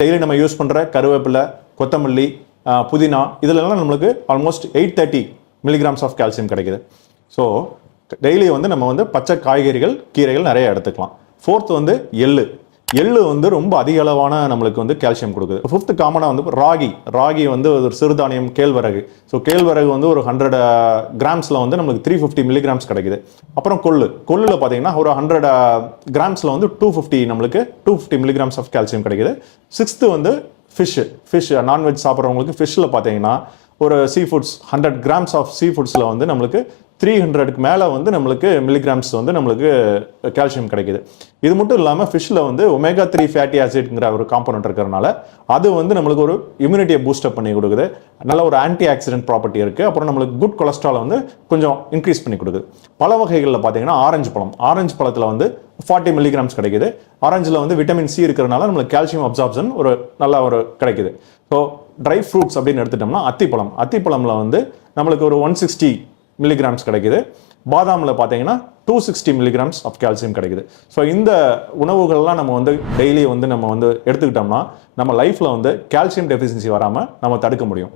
Daily நம்ம use பண்ணுற கருவேப்பிலை, கொத்தமல்லி, புதினா இதிலெல்லாம் நம்மளுக்கு ஆல்மோஸ்ட் 830 மில்லிகிராம்ஸ் ஆஃப் கால்சியம் கிடைக்குது. ஸோ டெய்லி வந்து நம்ம வந்து பச்சை காய்கறிகள், கீரைகள் நிறைய எடுத்துக்கலாம். ஃபோர்த் வந்து எள்ளு. எள்ளு வந்து ரொம்ப அதிக அளவான நம்மளுக்கு வந்து கால்சியம் கொடுக்குது. ஃபிஃப்த் காமனாக வந்து ராகி வந்து ஒரு சிறுதானியம், கேழ்வரகு. ஸோ கேழ்வரகு வந்து ஒரு 100 கிராம்ஸில் வந்து நம்மளுக்கு 350 மில்லிகிராம்ஸ் கிடைக்குது. அப்புறம் கொள்ளில் பார்த்தீங்கன்னா ஒரு 100 கிராம்ஸில் வந்து 250 நம்மளுக்கு 250 மில்லிகிராம்ஸ் ஆஃப் கால்சியம் கிடைக்குது. சிக்ஸ்த்து வந்து ஃபிஷ் நான்வெஜ் சாப்பிட்றவங்களுக்கு ஃபிஷ்ஷில் பார்த்தீங்கன்னா ஒரு sea foods 100 grams of sea ஃபுட்ஸில் வந்து நம்மளுக்கு 300க்கு மேலே வந்து நம்மளுக்கு மில்லிகிராம்ஸ் வந்து நம்மளுக்கு கால்சியம் கிடைக்குது. இது மட்டும் இல்லாமல் ஃபிஷ்ஷில் வந்து ஒமேகா 3 ஃபேட்டி ஆசிட்ங்கிற ஒரு காம்பனண்ட் இருக்கிறதுனால அது வந்து நம்மளுக்கு ஒரு இம்யூனிட்டியை பூஸ்டப் பண்ணி கொடுக்குது. நல்ல ஒரு ஆன்டி ஆக்சிடென்ட் ப்ராப்பர்ட்டி இருக்குது. அப்புறம் நம்மளுக்கு குட் கொலஸ்ட்ரால் வந்து கொஞ்சம் இன்க்ரீஸ் பண்ணி கொடுக்குது. பல வகைகளில் பார்த்தீங்கன்னா ஆரஞ்சு பழத்தில் வந்து 40 மில்லிகிராம்ஸ் கிடைக்குது. ஆரஞ்சில் வந்து விட்டமின் சி இருக்கிறதுனால நம்மளுக்கு கால்சியம் அப்சார்ப்ஷன் ஒரு நல்ல ஒரு கிடைக்குது. ஸோ ட்ரை ஃப்ரூட்ஸ் அப்படின்னு எடுத்துட்டோம்னா அத்திப்பழமில் வந்து நம்மளுக்கு ஒரு 160 மில்லிகிராம்ஸ் கிடைக்குது. பாதாமில் பார்த்தீங்கன்னா 260 மில்லிகிராம்ஸ் ஆஃப் கால்சியம் கிடைக்குது. ஸோ இந்த உணவுகள்லாம் நம்ம வந்து டெய்லி வந்து நம்ம வந்து எடுத்துக்கிட்டோம்னா நம்ம லைஃப்பில் வந்து கால்சியம் டெஃபிஷியன்சி வராமல் நம்ம தடுக்க முடியும்.